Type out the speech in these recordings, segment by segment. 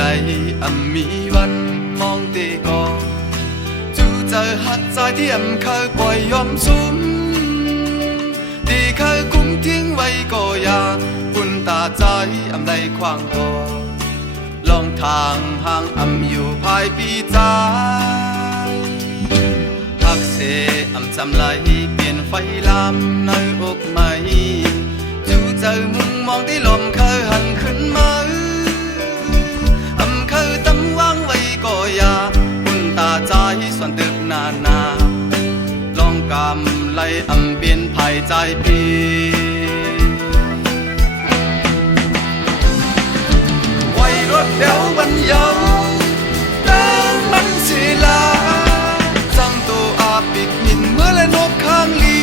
嚟มีวันมองตีก่อจูเจอหักใจที่เคยปล่อยยอมซุ้มที่เคยคุ้มทิ้งไว้ก็อย่าปุ่นตาใจได้ควางต่อลองทางห่างอยู่ภายปีใจหักเสจำไหลเปลี่ยนไฟลามในอกใหม่จูเจอมุมมองที่ลมเคยหันขึ้นมาเคยตั้งวางไว้ก็อย่าปุ่นตาใจส่วนตึกนาลองกำไล่เปลี่ยนภายใจปีไว้รถเดียวบรรยาแต่มันสิลาจังตัวอาปิกมินเมื่อและนกข้างลี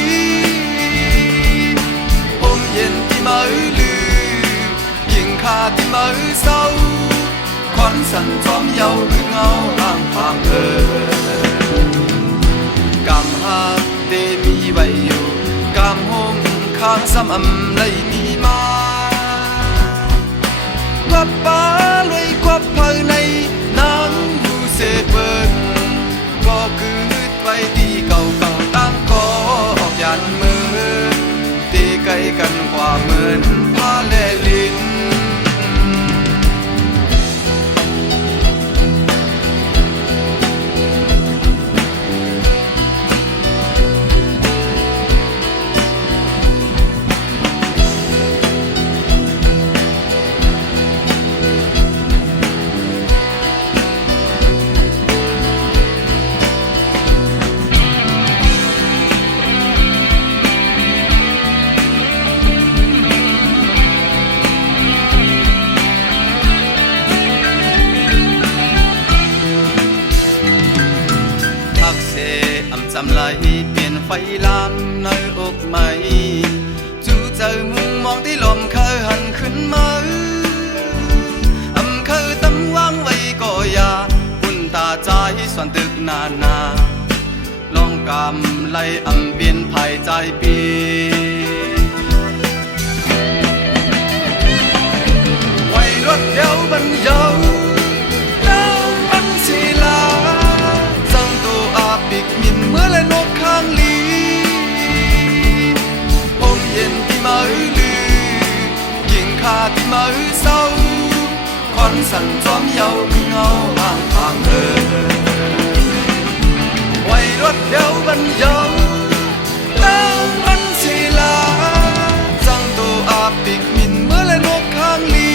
อมเย็นที่มือลือยิงขาที่มือเศร้าควันสั่นจอมเยาคือเงาห่างห่างกำหักเดมีไว้อยู่กำห้มข้างซ้ำไหลมีมาวับป้าลอยควับภายในน้ำดูเสเปิดก็คือไว้ที่เก่าตั้งก็ออกยันมือตีไกลกันกว่าเหมือนผ้าแลลิ้นจำไหลเปลี่ยนไฟลามในอกใหม่จูเจอมุมมองที่ลมเคยหันขึ้นมาเคยตั้งวางไว้ก็อย่าปุ่นตาใจส่วนตึกนาลองกำไล่เปลี่ยนภายใจปีไว้รถเดียวบรรยาแล้วมันสิลาจังตัวอาปิกมินเมื่อและนกข้างลีอมเย็นที่มือลือยิงขาที่มือเศร้าควันสั่นจอมเยาคือเงาห่างไว้รถเดียวบรรยาแล้วมันสิลาจังตัวอาปิกมินเมื่อและนกข้างลี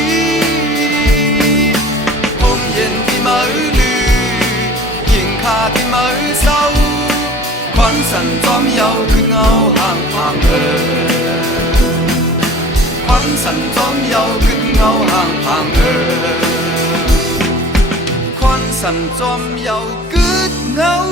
อมเย็นที่มือลือยิงขาที่มือเศร้าควันสั่นจอมเยาคือเงาห่างควันสั่นจอมเยาคือเงาห่างควันสั่นจอมเยาคือเงา